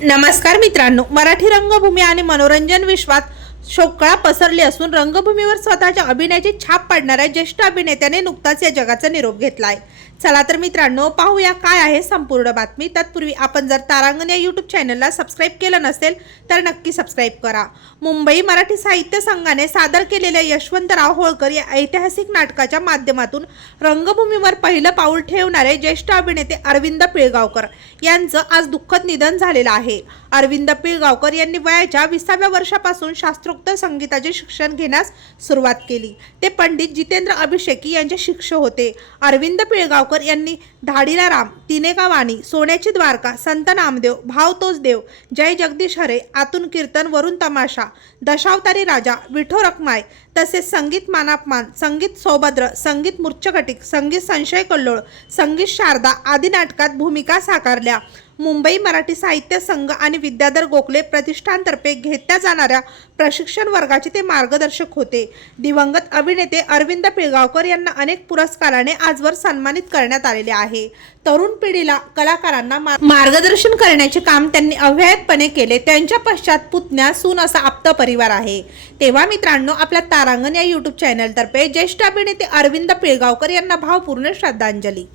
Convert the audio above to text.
नमस्कार मित्रांनो मराठी रंगभूमी आणि मनोरंजन विश्वात शोकळा पसरली असून रंगभूमीवर स्वतःच्या अभिनयाची छाप पाडणाऱ्या ज्येष्ठ अभिनेत्याने नुकताच या जगाचा निरोप घेतला आहे चला तर मित्रांनो पाहूया काय आहे संपूर्ण बातमी. तत्पूर्वी आपण जर तारांगण या यूट्यूब चॅनलला सबस्क्राईब केलं नसेल तर नक्की सबस्क्राईब करा. मुंबई मराठी साहित्य संघाने सादर केलेल्या यशवंतराव होळकर या ऐतिहासिक नाटकाच्या माध्यमातून रंगभूमीवर पहिलं पाऊल ठेवणारे ज्येष्ठ अभिनेते अरविंद पिळगावकर यांचं आज दुःखद निधन झालेलं आहे. अरविंद पिळगावकर यांनी वयाच्या विसाव्या वर्षापासून शास्त्रोक्त संगीताचे शिक्षण घेण्यास सुरुवात केली. ते पंडित जितेंद्र अभिषेकी यांचे शिक्षक होते. अरविंद गावकर यांनी धाडीला राम तिने का वाणी सोन्याची द्वारका संत नामदेव भाव तोच देव जय जगदीश हरे आतून कीर्तन वरून तमाशा दशावतारी राजा विठो रखमाय तसेच संगीत मानापमान संगीत सौभद्र संगीत मूर्छकटिक संगीत संशय कल्लोळ संगीत शारदा आदी नाटकात भूमिका साकारल्या. मुंबई मराठी साहित्य संघ आणि विद्याधर गोखले प्रतिष्ठानतर्फे घेतल्या जाणाऱ्या प्रशिक्षण वर्गाचे ते मार्गदर्शक होते. दिवंगत अभिनेते अरविंद पिळगावकर यांना अनेक पुरस्काराने आजवर सन्मानित करण्यात आलेले आहे. तरुण पिढीला कलाकारांना मार्गदर्शन करण्याचे काम त्यांनी अव्याहतपणे केले. त्यांच्या पश्चात पुतण्या सून असा आप्त परिवार आहे. तेव्हा मित्रांनो आपल्या तारांगण या युट्यूब चॅनलतर्फे ज्येष्ठ अभिनेते अरविंद पिळगावकर यांना भावपूर्ण श्रद्धांजली.